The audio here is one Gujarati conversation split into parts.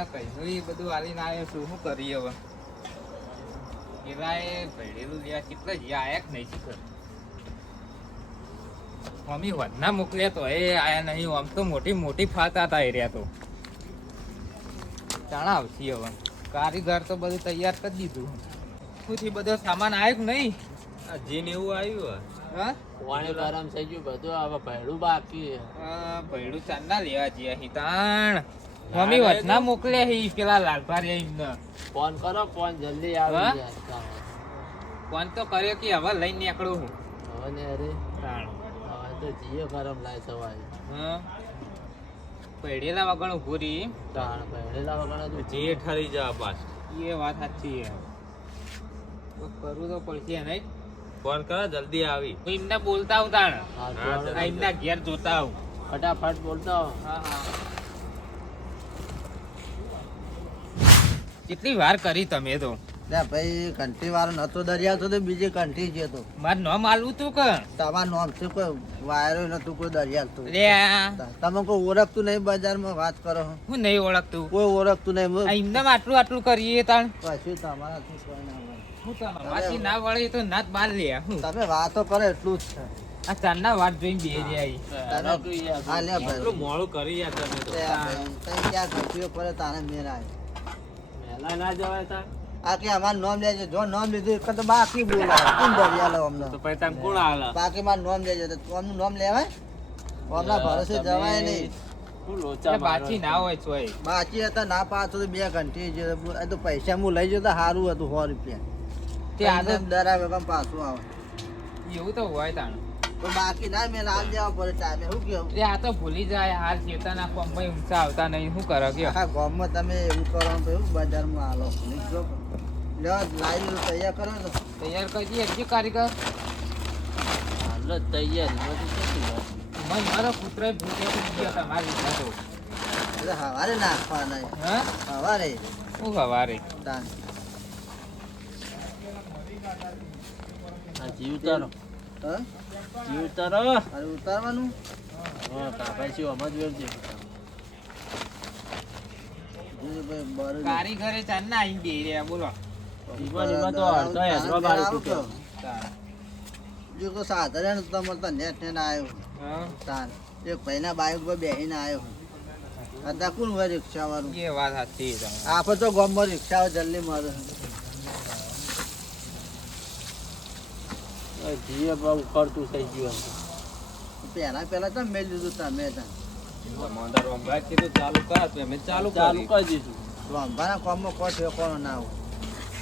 ને કહીશું એ બધું આલીને આવ્યો છું. શું કરીએ હવે? પેલા એ ભેળેલું લેવા કેટલા જ્યાં આયા કે નહીં શીખર મમ્મી વધના મોકલ્યા તો એ આયા નહીં. આમ તો મોટી મોટી ફાતા હતા એ રહ્યા તો જાણા આવશે હવે. કારીગર તો બધું તૈયાર કરી દીધું. શું બધો સામાન આવ્યો કે નહીં? જીન એવું આવ્યું હા પાણી ગરમ થઈ ગયું બધું. હવે ભેળું બાકી ભેળું ચાંદા લેવા જઈએ હિતાણ. મમ્મી વધના મોકલ્યા હી પેલા લાલભારી એમને ફોન કરો. ફોન જલ્દી આવી જાય. ફોન તો કર્યો કે હવે લઈને નીકળું હું. હવે ને અરે તાણ હવે તો જીએ ગરમ લાય સવારે. હા પેઢેલા વગણ ઉભું રહી. તાણ ભેળેલા વગર જે ઠરી જા પાસ. એ વાત સાચી છે. તો કરવું તો પડશે નહીં. ફોન કરો જલ્દી આવી. તો એમને બોલતા આવું તાણ. હા, આ એમના ઘેર જોતા આવું. ફટાફટ બોલતા હો. હા હા કેટલી વાર કરી તમે તો? ભાઈ કંઠી વાળો નતો દરિયા તો બીજી કંઠી છે તો મારું નામ આલવું તું કે તમારું નામ છે કોઈ વાયરો નતું કોઈ દરિયા તું લે તમે કોઈ ઓળખતું નહીં બજારમાં વાત કરો હું નહીં ઓળખતું. કોઈ ઓળખતું નહીં આ એમને આટલું આટલું કરીએ તાણ કશું તમારાથી કોઈ ના મળે. હું તમે માસી ના વળે તો નાત બાર લે. હું તમે વાતો કરો એટલું જ છે આ ચાંદના વાત જોઈને બે રહ્યા. હા લે ભાઈ એટલું મોડું કરી યાર તમે તો. ત્યાં ઘટીઓ પડે તારે મેર આવે મેલા ના જવાય તાર. આ કે અમારું નામ લેજો જો નામ લીધું એક તો બાકી બોલાય કોણ દરિયા લો અમને તો પછી તમે કોણ હાલ? બાકી મારું નામ લેજો તો અમનું નામ લેવાય અમના ભરોસે જવાય નહીં. શું લોચા બાચી ના હોય ચોય. બાકી હતા ના પાછો તો 2 ઘંટી છે તો પૈસા હું લઈ જતો સારું હતું 100 રૂપિયા તે આગળ ડરાવે કેમ પાછું આવે એવું તો હોય તાણ. તો બાકી ના મેં લાલ દેવા પડે ટાઈમે શું કેવું તે આ તો ભૂલી જાય. હાલ ચેતાના કોમ્બઈ ઊંચા આવતા નહીં. શું કરો કે આખા ગામમાં તમે એવું કરો તો એવું બજારમાં હાલો નીકળો લો લાઈન તૈયાર કરો ને તૈયાર કરી દઈએ જે કારીગર. હાલ જ તૈયારી બધું કેટલી વાર. મન મારો પુત્ર ભૂતે ગયો તમારી રીતના તો. એટલે હવારે નાખવા નહીં હા હવારે શું ખવારે તાન આ જીવ તારો હા જીવ તારો. અરે ઉતારવાનું હા કાપાઈ છે આમાં જ વેરજે. જોજો ભાઈ બરું કારીગરે ચાંદના આવીને બે રહ્યા બોલો. એમાં તો અડધો હેસરો બાર તૂટ્યો. જો તો સાધારણ તમારે તો નેટ ને આવ્યો હા તાન એક ભાઈના બાઈક પર બેસીને આવ્યો અત્યારે કોણ હોય રિક્ષા વાળું એ વાત સાચી છે. આપણે તો ગામમાં રિક્ષાઓ જલ્દી મળે જીએ બહુ ઉખડતું થઈ ગયું. પહેલા તો મેં લીધું તમે મંદર વંભાઈ કીધું ચાલુ કર તો અમે ચાલુ ચાલુ કરી. કરી દીધું. રંભાના કોમમાં કોઈ ઠેકોણો ના હોય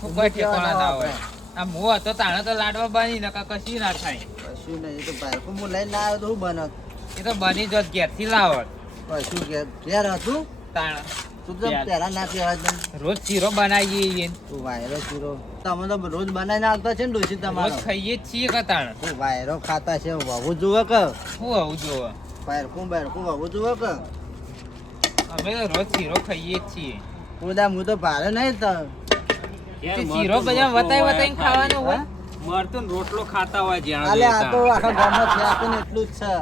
શું કોઈ ઠેકાણા ના હોય. આ મોહ હતો તાણે તો લાડવા બની નકા કશી ના થાય. કશું નહીં એ તો બાઈક હું લઈને ના આવ્યો તો શું બનત એ તો બની જો ઘેરથી લાવત કશું ઘેર હતું તાણ. તું તો પહેલા ના કહેવાય તમે રોજ શીરો બનાવીએ તું વાયરો શીરો તમે તો રોજ બનાવીને આવતા છે ને ડોસી રોજ તમારો ખાઈએ જ છીએ કે તાણ. તું વાયરો ખાતા છે વહુ જુઓ કે શું આવું જોવે? બાયરકું વહુ જુઓ કે અમે તો રોજ શીરો ખાઈએ જ છીએ. ખુદા હું તો ભારે નહીં તો તે શીરો બધા વતાઈ ખાવાનું હોય. મરતું ને રોટલો ખાતા હોય જ્યાં અલે આ તો જતા. આખા ગામમાં છે ને એટલું જ છે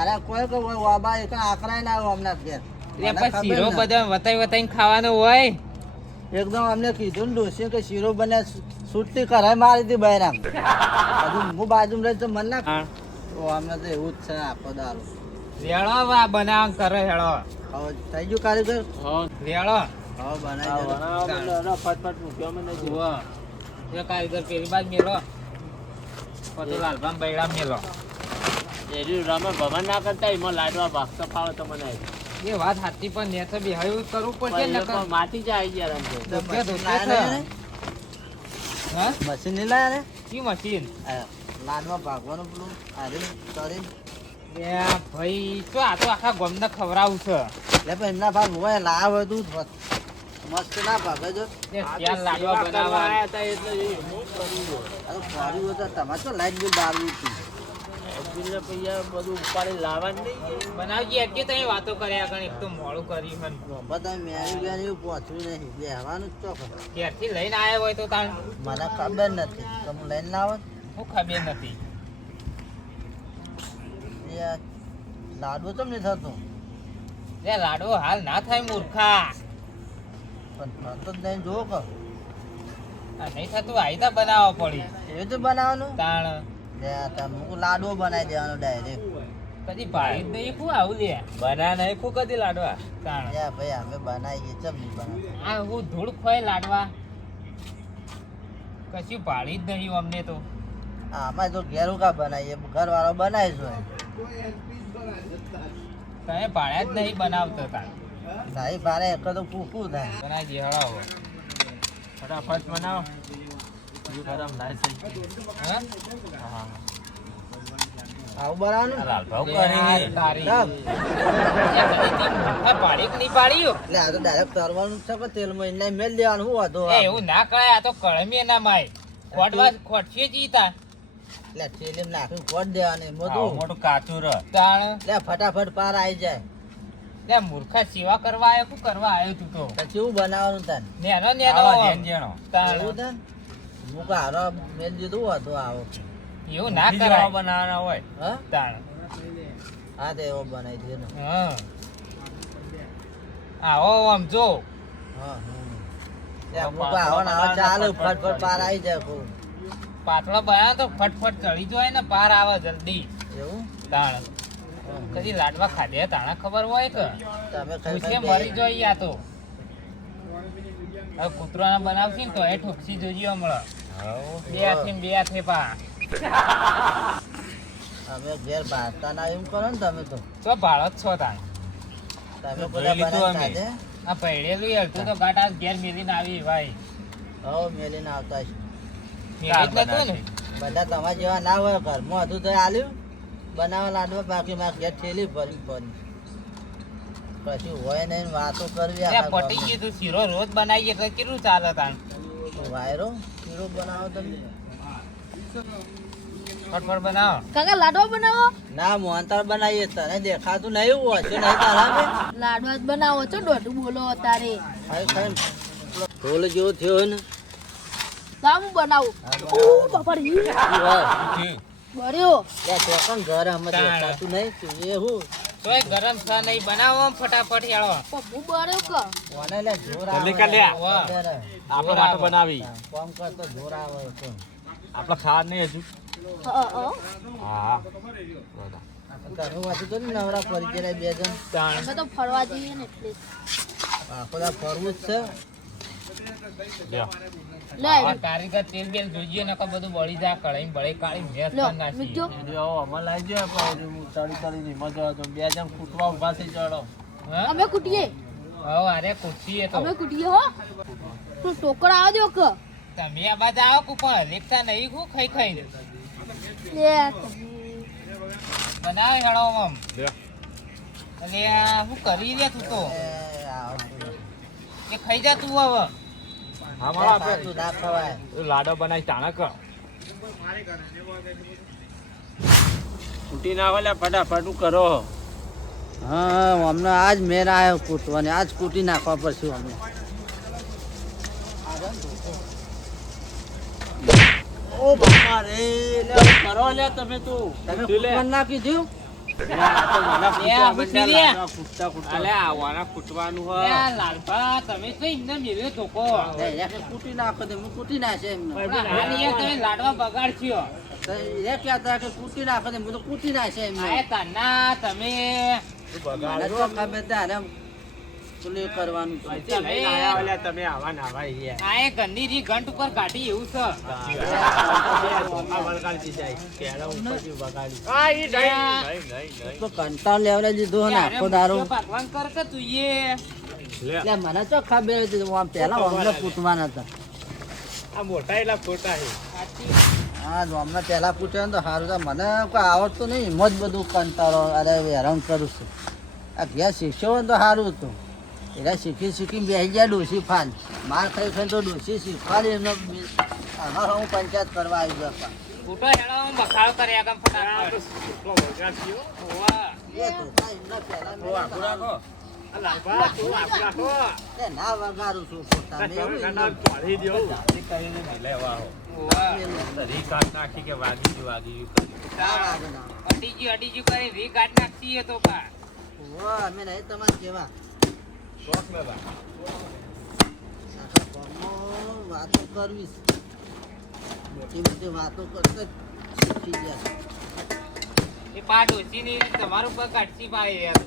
અરે કોઈ કે વાબા એક આકરાય ના આવ્યો હમણાં ઘેર એટલે પછી શીરો બધા વતાઈ ખાવાનું હોય. એકદમ અમને કીધું ને ડોસી કે શીરો બને સુટ્ટી કરાય મારી હતી બહેરામ હજુ હું બાજુમાં રહી તો મન ના હા. તો અમને તો એવું જ છે આખો દારૂ લેળો વા બનાવ કરે હેળો. હવે થઈ ગયું કારીગર હા લેળો હવે બનાવી આ દેજો. બનાવો બધો ફટફટ મૂક્યો મને જીવ. જુઓ એ કારીગર પેલી બાજ મેલો પછી લાલભામ બૈડા મેલો. એરી રમે ભગવાન ના કરતા એમાં લાડવા ભાગતો ફાવે તો મને એ વાત સાચી પણ ને તો બેહાયું કરવું પડશે ને નકર. માટી જાય યાર એમ તો. ધોકે ધોકે લાયા છે. ને? હા મશીન નહીં લાયા ને શું મશીન? આ લાડવા ભાગવાનું પેલું હારી કરીને એ ભાઈ તો આ તો આખા ગામને ખવડાવું છે. એટલે પણ એમના ભાગ હોય લાવ હોય તું મસ્ત ના ભાગે જો તે ત્યાં લાડવા બનાવવા આયા હતા એટલે હું કરી દો. આ તો ફરી હોય તો તમારે તો લાઈટ બિલ દારૂ હતું એટલે પૈયા બધું ઉપાડી લાવવા જ નહીં. બનાવજી એટલે તો વાતો કર્યા આગળ એક તો મોડું કર્યું હન. બધા મેરી બેરી પહોંચવું નહીં બેહવાનું જ તો ખબર ક્યારથી લઈને આવ્યા હોય તો તાણ મને ખબર નથી તમે લઈને ના આવો હું ખબર નથી. એ લાડવો તો નહીં થતો લે લાડવો હાલ ના થાય મૂર્ખા. પણ થતો જ નહીં જોવો કહો આ નહીં થતું આઈતા બનાવવા પડી એવી રીતે બનાવવાનું તાણ લે તમે લાડવો બનાવી દેવાનો ડાયરેક્ટ કદી ભાઈ જ નહીં શું આવું લે બના નહીં ખુ કદી લાડવા તાણ ભાઈ અમે બનાવીએ ચમ નહીં બનાવતા આ હું ધૂળ ખોય લાડવા કશું પાડી જ નહીં અમને તો આમાં તો ઘેરું કા બનાવીએ ઘરવાળો બનાવીશું તમે પાડ્યા જ નહીં બનાવતા તાણ નહીં બારે એક તો કૂકું થાય બનાવી દે હળાવો ફટાફટ બનાવો બીજું ગરમ ના થઈ હા હા આવું બનાવવાનું લાલભાવ લે આ કરી તારી ચમ. આ પાડી કે નહીં પાડ્યું એટલે આ તો ડાયરેક્ટ તરવાનું જ છે પણ તેલમાં એને મેલ દેવાનું શું વાંધો એ એવું ના કરાય આ તો કળમી ના માય ખોટવા ખોટશે જ ઈતા એટલે તેલીમ નાખીને ખોટ દેવાની આવું મોટું મોટું કાચું ર તાણ એટલે ફટાફટ પાર આવી જાય લે મૂર્ખા સેવા કરવા આવ્યો શું કરવા આવ્યો તું તો પછી એવું બનાવવાનું તાન નેનો આવા નેનો જેન જેણો તાણ એવું તાન હું હારો મેલ દીધું હતો આવો એવું ના બીજી કરાય રવા બનાવવાના હોય હા તાણ હા તો એવો બનાવી દીધો હા આવો આમ જો હા આવો ને આવો ચાલે ફટફટ પાર આવી જાય ખૂબ પાતળો બનાવ તો ફટફટ ચડી જાય ને પાર આવે જલ્દી એવું તાણ કદી લાડવા ખાધ્યા તાણા ખબર હોય કે તમે પૂછે મરી જોઈએ આ તો હવે કૂતરાને બનાવશી ને તો એ ઠોકસી જોજો હમણાં બે હાથે ને બે હાથે પા અમે ઘેર બારતા ના એમ કરો ને તમે તો ભાડો જ છો તાણ તમે જોઈ બધા લીધું અમે. બનાવી ખાધે આ પૈડેલું હેલતું તો ગાટા ઘેર મેલીને આવી ભાઈ હવ મેલીને આવતા છે મેલી જ નતું ને બધા તમારા જેવા ના હોય ઘરમાં હતું તો આલ્યું બનાવવા લાડવા બાકી મારે ઘેર ઠેલી ફરી ફરી કશું હોય નહીં ને વાતો કરવી ત્યાં આખા પટી ગયું તું શીરો રોજ બનાવીએ તો કેટલું ચાલે તાણ ગામમાં. વાયરો શીરો બનાવો તમે ફટફટ બનાવો કાકા લાડવા બનાવો ના મોહનતાળ બનાવીએ તને દેખાતું નહીં હોય છે નહીં તારા બે લાડવા જ બનાવો છો દોઢું બોલો અત્યારે ખાઈ ખાઈને ઢોલ જેવો થયો ને લાવ હું બનાવું ઓ બાપા રે બળ્યો ત્યાં ચોકન ઘર અમે દેખાતું નહીં તું એ હું તોય ગરમ ચા નહીં બનાવો આમ ફટાફટ હેળો હું બળ્યો કે કોને લે જોર જલ્દી આવે કર લે. વાહ. અત્યારે. આપણા માટે બનાવી કોમ કરતો જોર આવે તો આપણે ખાવા નહીં હજુ હા ઘરનું વાંચું તો ને નવરા પડી ગયા બે જણ તાણ અમે તો ફરવા જઈએ ને એટલે આખો દા ફરવું જ છે લ્યો. લે આ કારીગર તેલ બેલ જોઈજો નકર બધું બળી જાય કઢાઈ બળી કાઢી મેસ લો, કરી નાખી મૂકજો. આવો અમારે લાવી જો આપણે ચડી ચડીને મજા તો બે જણ કૂટવા ઉભા થઈ ચડો હા અમે કૂટીએ હવે અરે ખુરશી એ તો અમે કૂટીએ હો તું ટોકર આવજો કે તમે આ બાજુ આવો કુપણ લેખતા નહીં હું ખાઈ ખાઈ લે બનાવે હેળો આમ લ્યો. અને આ શું કરી લે તું તો એ આવો. એ ખાઈ જા તું હવે હા મારા આપણે સાચું ના ખવાય લાડો બનાવી તાણા કર કૂટી ના હોય ફટાફટ કરો હા અમને આજ મેર આવ્યો કૂટવાની આજ કૂટી નાખવા પડશે અમને ઓ બાપા રે કરો લે તમે તું તમે કૂટી લે. કૂટવાનું ના કીધું અલે આવવાના કૂટવાનું એ આ લાલભા તમે તો એમને મેલ્યો ધોકો કૂટી નાખો તો હું કૂટી નાખે એમને પણ આ નહીં તમે લાડવા બગાડશો તો એ કહેતા કે કૂટી નાખો તો હું તો કૂટી નાખે એમને આ તાના તમે મને તો ખબર તારે પેલું કરવાનું છે. તમે આવા ના આવા યાર. આ એ ઘરની રી ઘંટ ઉપર કાઢી એવું છે તો કંટાળ લેવડે દીધો ને આખો દારૂ ભગવાન કર કે તું એ એટલે મને તો ખબર હતી હું આમ પહેલા અમને પૂછવાના હતા આ મોટા એટલા ખોટા છે હા જો અમને પહેલા પૂછ્યા ને તો સારું તો મને કોઈ આવડતું નહીં હિંમત બધું કંટાળો અરે હેરાન કરું છું આ ઘેર શીખ્યો હોય ને તો સારું હતું એટલે શીખીને બેસી ગયા ડોસી ફાન માર ખાઈ ખાઈને તો ડોસી શીખવાડી એમને અમારે હું પંચાયત કરવા આવી ગયો હતા. ફૂટો હેડો બખાડો કરે આગમ ફટાફટ ઓવા. એ તો કાંઈ એમને પહેલા મેં આખું રાખો એ ના વગાડું છું પોતા મેં એવું એમને ઓવા. નાખી કે વાગી ગયું ના વાગે ના. અટીજી કરી રી કાઢ નાખતી એ તો પા ઓહો, અમે નહીં તમારે કેવા ગામમાં વાતો કરવી છે. મોટી મોટી વાતો કરતા જ શીખી ગયા છે. એ પાટ ઓછી તમારું પગ કાઢતી પાય યાર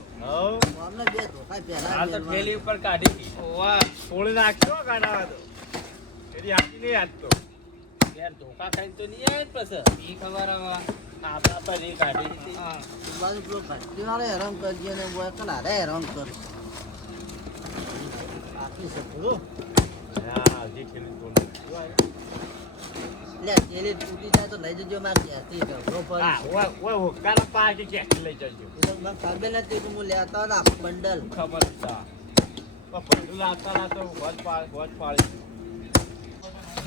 અમને બે ધોકા પહેલા હાલ તો મેળવા. થેલી ઉપર કાઢી દીધી. ઓવા ફોડી નાખ્યો કાઢવા તો એની હાથી નહીં હાથતો યાર ધોકા ખાઈને તો નહીં આવે ને પછી ઈ ખબર હવે આપણા પર એ કાઢી દીધી. હા. એ બાજુ પેલો ઘંટીવાળો હેરાન કરજે ને બોય કલારે હેરાન કર આટલી સપડું હા હજી થેલી તોડી નાખ્યો. લે તેલી તૂટી જાય તો લઈ જજો મારે ત્યાંથી ઢગલો પડી. હા ઓય હુક્કાના પાકી ક્યાંથી લઈ જજો એ તો મને ખબર નથી કે હું લેતો હતો આખું બંડલ. ખબર હતા પણ લાવતા લાવતા વોચ પાડી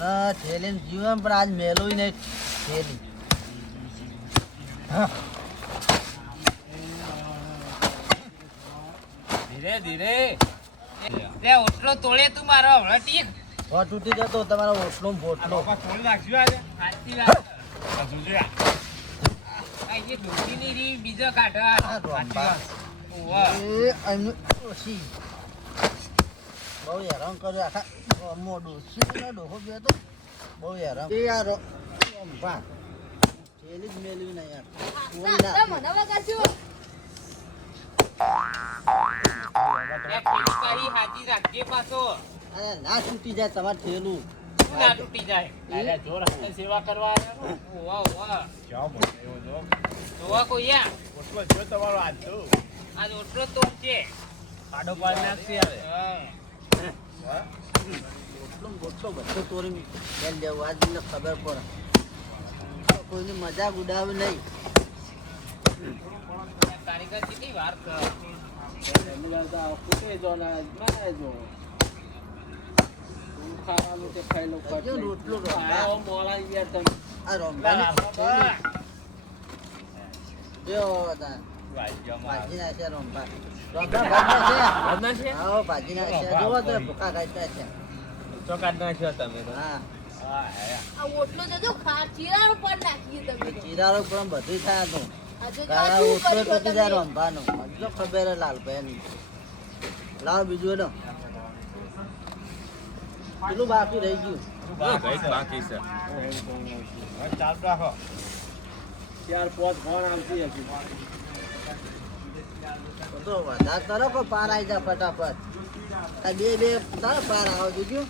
હા થેલીને જીવન પણ આજ મેલું નહીં થેલી. હા ધીરે ધીરે લે ઓટલો તોડે તું મારો હમણાં ટીક હો તૂટી જતો તમારો ઓટલો ને બોટલો. થોડી નાખ્યું આજે સાચી વાત હજુ જોયા આ એ ડોકી ની રી બીજો કાઢવા આ રોંબા. ઓવા એ એમનું ડોશી બહુ હેરાન કર્યો આખા ગામમાં ડોશીનો ડોહો બેઠો બહુ હેરાન. એ યાર રોંબા થેલી જ મેળવી નહીં યાર. કોઈ ના. મને વગાડ્યું. એ પેલી કાહી હાજી રાખજે પાછો અરે ના તૂટી જાય તમારે થેલું. શું ના તૂટી જાય અરે જો રસ્તે સેવા કરવા આવ્યા ઓવા ઓવા જાઓ બોલો એવો જો જોવા કોઈ યા ઓટલો જો તમારો હાથ તો આજ ઓટલો તોડશે કાડો પાડી નાખશે આવે હા બોટલો ને બોટલો બધો તોડી મેલ દેવું આજ મને ખબર પડે. કોઈની મજાક ઉડાવી નહીં. કારીગર કેટલી વાર કર હજુ રોટલો રોંબા. આ રોંબાની થેલી. જો તા ભાજી નાખ્યા રોંબા. રોંબા ભાજી નાખ્યા. આવો ભાજી નાખ્યા. જોવો તો ભૂકા ખાતા છે. ચોકાટ નાખ્યો તમે તો હા આ ઓટલો જજો ચીરાનો પડ નાખીએ તમે તો. ચીરારો પણ બધું થાય તો આ જો ગાળા શું ઓટલો કર્યું તૂટી જાય તમે? રોંબાનો. હજુ તો ખબર હે લાલભાઈ લાવ બીજું એનો પેલું બાકી રહી ગયું. બાકી છે ચાલુ રાખો 4-5 ફોન આવતી હતી તો વધારે કરો કે પાર આવી જા ફટાફટ. આ બે તારે પાર આવો જોજો.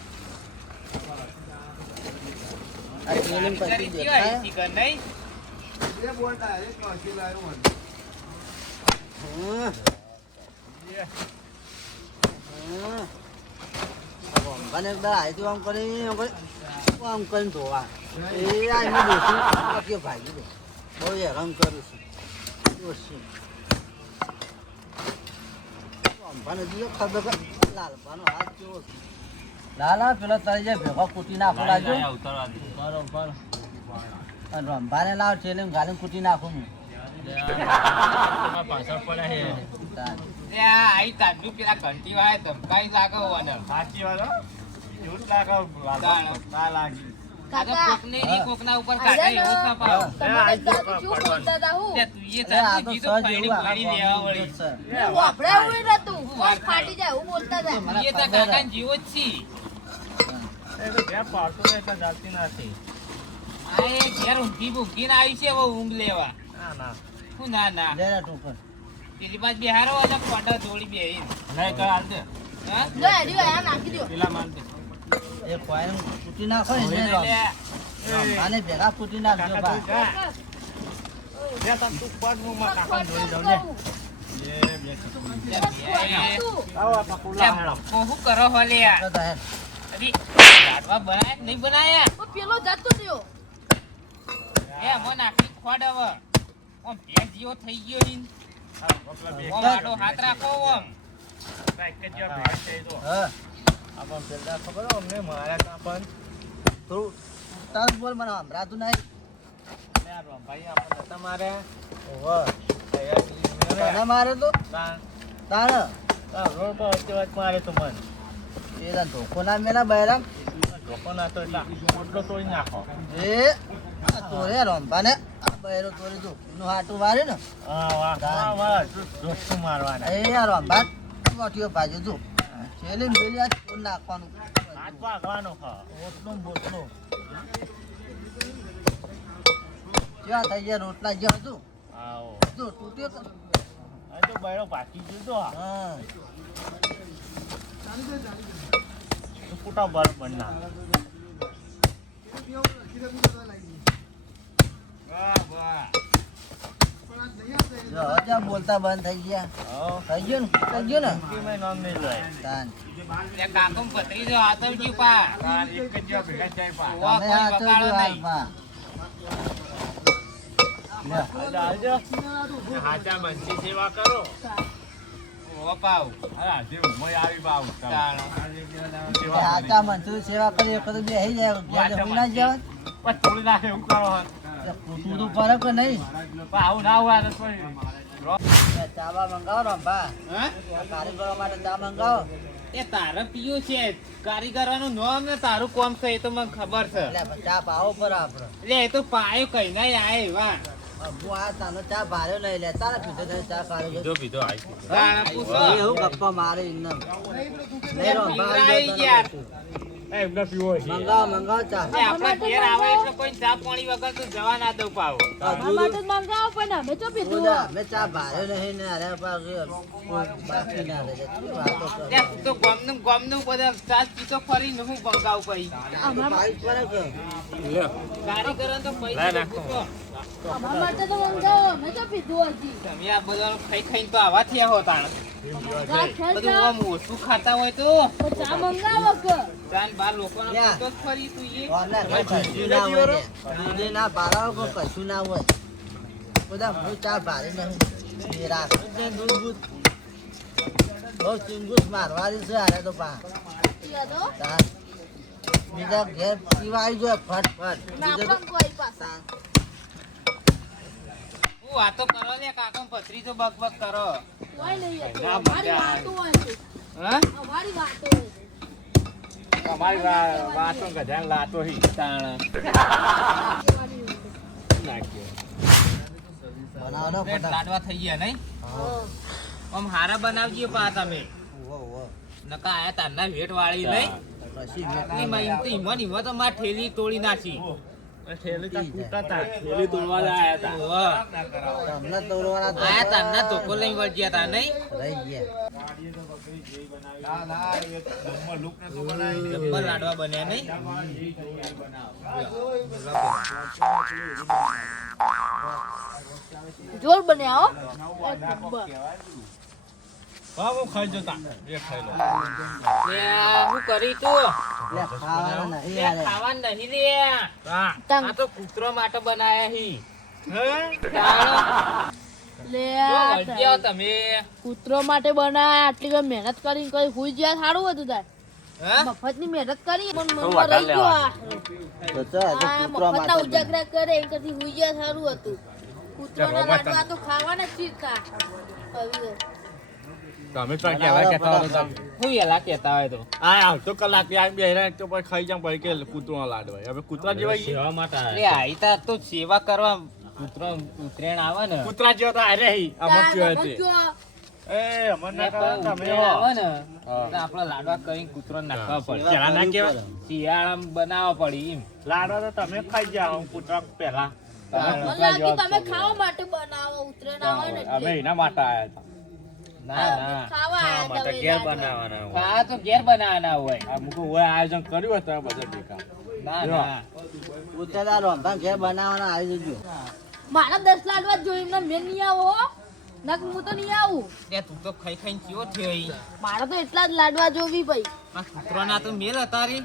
આ ફિલ્મ પછી કરી દેખાય. દીધી કર નહીં હા. હા. ભગવાનને એકદમ આયતું આમ કરીને ધોવા. એ આ એમને ડોશી બાકી ભાગી દે. બહુ હેરાન કરું છું ડોશી. અંબાને દીધો ખબર કે લાલભાનો હાથ કેવો છે. લાલા પેલા તારી જે ભેગો કૂટી નાખો લાજો. અને રંભાને લાવ છે એટલે ગાલી કૂટી નાખું હું. પાછળ પડ્યા છે તાન. લે આ આઈ તાંડુ પેલા ઘંટી વાળા ધમકાઈ લાગે હોવાને સાચી વાત હો એવું જ લાગે ના લાગી આ તો કાકા, કોકને રી કોકના ઉપર કાઢે એવું ના પાવ તમે બધા તો શું બોલતા હતા હું? લે તું એ અરે આ તાંડુ તો કીધું સજ પૈણી એવું પૈણી આખા લેવા ગામનું વળી છે. હું વાપરાયું ય નતું. કોણ ફાટી જાય એવું બોલતા હતા. મને એ તો ખબર હે. કાકાને જીવો જ છી ત્યાં પાડતો ને એટલે ચાલતી નથી આ એ ઘેર ઊંઘી બૂંઘીને આવી છે હવે ઊંઘ લેવા ના ના શું ના ના લે લે ટોકર. પેલી બાજુ બિહારો અને કોટા જોડી બેહીન નહીં તો હાલ દે હા લો એરી આયા નાખી દો. પેલા માન દે એ કોઈને કૂટી નાખો ને લે, એટલે લે. રંભાને ભેગા કૂટી નાખજો કાકા બા. તું જા લે તમ તું પગ મુમાં કાકા જોડી દઉં લે લે આવો આપા લે, કુલા હેડો શું કરો હો લે યાર? તો તારે અરે, લાડવા બનાયા કે નહીં બનાયા ઓ પેલો જતો રહ્યો. એ મને નાખી ખોડ હવે ઓમ ભેંસ જેવો થઈ ગયો ઈન. બકલા બે ઓમ આડો હાથ રાખો ઓમ એક જ જો ભેટ છે તો હા આપણ પેલા ખબર હો અમને મારા કા પણ થોડું તાર બોલ મને સંભળાતું નહીં. યાર ભાઈ આપણ નતા મારે ઓહો તને મારે તો તાણ રોડ પર વચ્ચે વચ્ચે મારે તો મન એ તને ધોકો ના મેલા બહેરામ. ધોકો ના તો એટલે ઓટલો તોડી નાખો એ આ તોરે રંભાને આ બહેરો તોરી દો એનું હાટું વારે ને હા વાહ વાહ વાહ જોશું મારવાના એ યાર રંભા મોટીઓ ભાજી જો છેલ્લી બેલી આ ચોર નાખવાનું. ભાત પાકવાનો ખા ઓટલો ને બોટલો ક્યાં થઈ ગયા રોટલા જ્યાં હતું આવો જો તૂટ્યો તો આ તો બૈરો પાકી ગયો તો હા ફૂટા બરાબર ના વાહ વાહ જો હવે જ્યાં બોલતા બંધ થઈ ગયા થઈ ગયું ને નામ નહીં લે તાન લે કાકો પતરી જો આતવજી પા એક જ જો ભેગા ચાય પા ઓ તમે કોઈ આ તો બગાડો જો નહીં હાલમાં. લે. હાચા બંસી સેવા કરો ઓ પાવ આજે ઉમય આવી પાવ ચાલો આચા મનસુર સેવા કરી વખત બેસી જાય ઘેર જવું ના જવાય પણ થોડી નાખે એવું કરો પૂછવું તો પડે કે નહીં પણ આવું ના હોય તો કોઈ ચાબા મંગાવો રંભા હા કારીગરો માટે ચા મંગાવો એ તારે પીયું છે કારીગરવાનું નામ ને તારું કોમ છે એ તો મને ખબર છે એટલે ચા પાવો પર આપડે એટલે એ તો પાયો કઈ ના આય વાહ અબુ આ તાનો ચા ભારે લઈ લે તારા પીધો તને ચા કારીગર પીધો આવી ગાણા પૂછો એવું ગપ્પા મારે ઇન્નમ એ પીવડાવી યાર એમને પીવો છે મંગાવો મંગાવો ચા એ આપણા ઘેર આવે એટલે કોઈ ચા પાણી વગર તો જવા ના દઉં પાવ માટે મંગાવો પણ અમે તો પીધું બોલા મેં ચા ભારે નહીં ને અરે બાકી ના રહે તું વાતો કર લે તું તો ગમનું બધા ચા પીતો ફરી ન હું બંગાવ પઈ પાઈપ પર કે કારીગરન તો ના, પૈસા ના. પૂછો અમારા માટે તો મંગાવો અમે તો પીધું હજી તમે આ બધા ખાઈ ખાઈને તો આવા થયા હો તાણ બધું આમ ઓછું ખાતા હોય તો ચા મંગાવો કે ચાલ બાર લોકોનો યા. પીતો જ ફરી તું એ ઓલા કશું ના હોય ને દૂધે ના ભારાવો કોઈ કશું ના હોય બધા હું ચા ભારે નહીં રાખું જ નહીં દૂધ બહુ ચિંગુસ મારવાની છે અરે તો પા યાદો તાર બીજા ઘેર પીવા આવી જાય ફટ ના બીજા પણ કોઈ પાછા હું વાતો કરો લે કાકો પથરી તો બક બક કરો કોઈ નહીં હતું. ના, અમારી મજા વાતો હોય છે હા અમારી વાતો હોય છે અમારી વાતો ગધા લાતો હી તાણ નાખ્યો બનાવો ને પ્લેટ ફટાફટ. લાડવા થઈ ગયા નહીં હા. આમ હારા બનાવજો પા તમે ઉવ્વ, ઉવ્વ. નકા આયા તારના વેટ વાળી નહીં પછી વેટ ની માં ઈમ તો ઈમો તો માર ઠેલી તોડી નાખી થેલી તો કૂટા તા થેલી તોડવા આયા તા ઓહ. તમને તોડવાના તો આયા તારના ધોકો લઈને વળગ્યા તા નહીં રહી ગયા જબ્બર લાડવા બન્યા નહીં જોર બન્યા હો એક નંબર. હા હું ખાઈ જતા એ ખાઈ લો લે હું કરી તું લે ખાવાના નહીં લે યાર ખાવા નહીં લે હા તંગ આ તો કૂતરો માટે બનાયા હી હે લે તો વળગ્યા તમે કૂતરો માટે બનાયા આટલી કઈ મહેનત કરીને કઈ હુઈ જ્યાં સારું હતું તાર હા મફતની મહેનત કરી મન મનમાં રહી ગયો આ. તો ચાલ, તો આ કૂતરા મફતના માટે ઉજાગરા કરે એ કરતી હુઈ જ્યાં સારું હતું કૂતરાના લાડવા તો ખાવાના જ ચીકા હવે તમે તો કેવા કેતા હતા હું એલા કહેતા હોય તો આ આવતો કલાક આ બેરા તો પછી ખાઈ જામ પછી કે કૂતરો લાડવા હવે કૂતરા જેવા સેવા માટે લે આઈતા તો સેવા કરવા કૂતરો ઉતરેણ આવે ને કૂતરા જેવા તો આરે હી અમક કયો તે કયો એ અમર ના લે કરો પણ તમે ઉતરેણ આવે ને હા. તો આપણે લાડવા કરીને કૂતરો નાખવા પડે પેલા ના કેવા શિયાળામાં બનાવવા પડી એમ લાડવા તો તમે ખાઈ જાઓ કૂતરા પહેલા તમે મને કૂતરા લાગી જેવા તમે છો. ખાવા માટે બનાવો ઉતરેણ આવે ને અમે એટલે. એના માટે આયા હતા ના ના ખાવા આયા માટે તમે ઘેર લાડવા. બનાવવાના હોય. ખા તો ઘેર બનાવવાના હોય આ મુકો હોય આયોજન કર્યું હતું બધા ભેગા ના જો. ના ઉતરતા રોંધા ઘેર બનાવવાના આવી જજો મારા 10 લાડવા જોઈ એમને મેં નહીં આવો હો. નક હું તો નહીં આવું લે તું તો ખાઈ ખાઈને ચેવો થયો ઈ મારા તો એટલા જ લાડવા જોવી ભાઈ આ કૂતરોના તો મેલ હતા રે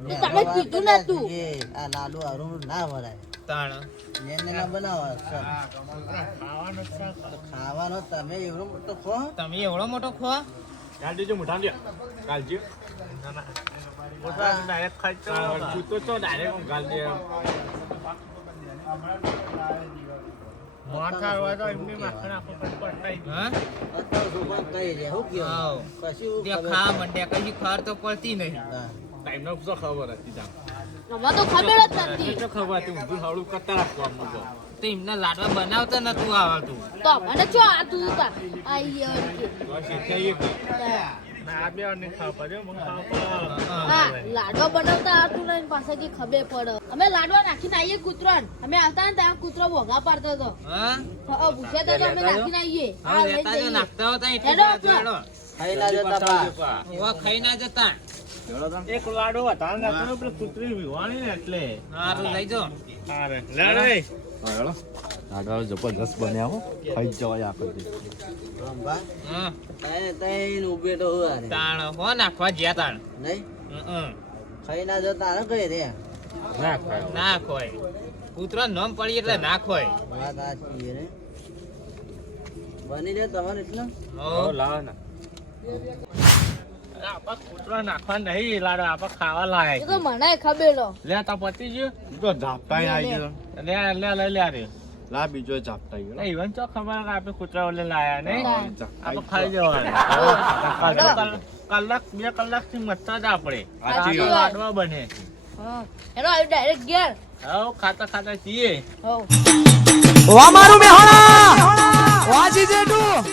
તો તમે કીધું ને તું. કે આ લાડુ હરું ના વરાય તાણ ને ના બનાવો સર. ખાવાનું શાક ખાવાનો તમે એવડો મોટો ખો તમે એવડો મોટો ખો કાલ દેજો મોટા લે કાલજી ના ના મોટા ડાયરેક્ટ ખાઈ તો કૂતો તો ડાયરેક્ટ ગાલ દે મોટા હોય તો એમની માખણ આપો પડતા હા અત્યારે છોકરા કહી દે હું કયો હાવ. કશું તે ખબર ખા મંડ્યા કઈ ખબર તો પડતી નહીં હા. ટાઈમ નો શું ખબર હતી જા આમાં તો ખબર જ નથી તો ખબર હતી ઊંધું હાવડું કરતા રાખતો અમને તો તો એમના લાડવા બનાવતા નતું આવડતું તો મને શું આ તું તા આઈ યાર કે તો શીખાઈએ કે ના આ બે નહીં ખાવા પડે મને ખાવા હા લાડવા બનાવતા આવતું નહીં પાછા કે ખબર પડે અમે લાડવા નાખીને આવીએ કૂતરાને અમે આવતા ને ત્યાં કૂતરો ભોગા પાડતો હતો હા ભૂખ્યા તો અમે નાખીને આવીએ હા લેતા જો નાખતા હોતા હેડો એટલે આપણે. ખાઈ ના જતા પા ઓવા ખાઈ ના જતા એક લાડો હતા ને આપણે પેલી કૂતરી વિવાણી ને એટલે હારું લઈ જો હારે લે લાડવા જબરદસ્ત બન્યા હો ખાઈ જવાય આખો દી રંભા હા તાય તાય ઉભે તો હું આરે તાણ હો નાખવા જ્યા તાણ નહીં હં. ખાઈ ના જતા ને કઈ રે ના ખાય ના ખોય કૂતરો નોમ પડી એટલે ના ખોય વાત આ છીએ રે બની જાય તમારે એટલું હો લાવ ના આપા કૂતરા નાખવા નહીં લાડો આપા ખાવા લાય એ તો મને ખબર લો લે તા પતી ગયો તો ઝાપટાઈ આવી ગયો લે લે લે લે રે લા બીજો ઝાપટાઈ ગયો ઇવન તો ખબર કે આપણે કૂતરા ઓલે લાયા ને ના. આપણે ખાઈ જવાના કલાક 2 કલાક થી મતતા જ આપણે સાચી વાત. લાડવા બને હા એનો આવી ડાયરેક્ટ ઘેર હવ ખાતા ખાતા છીએ હો વામારું મેહોણા વાજી જેટું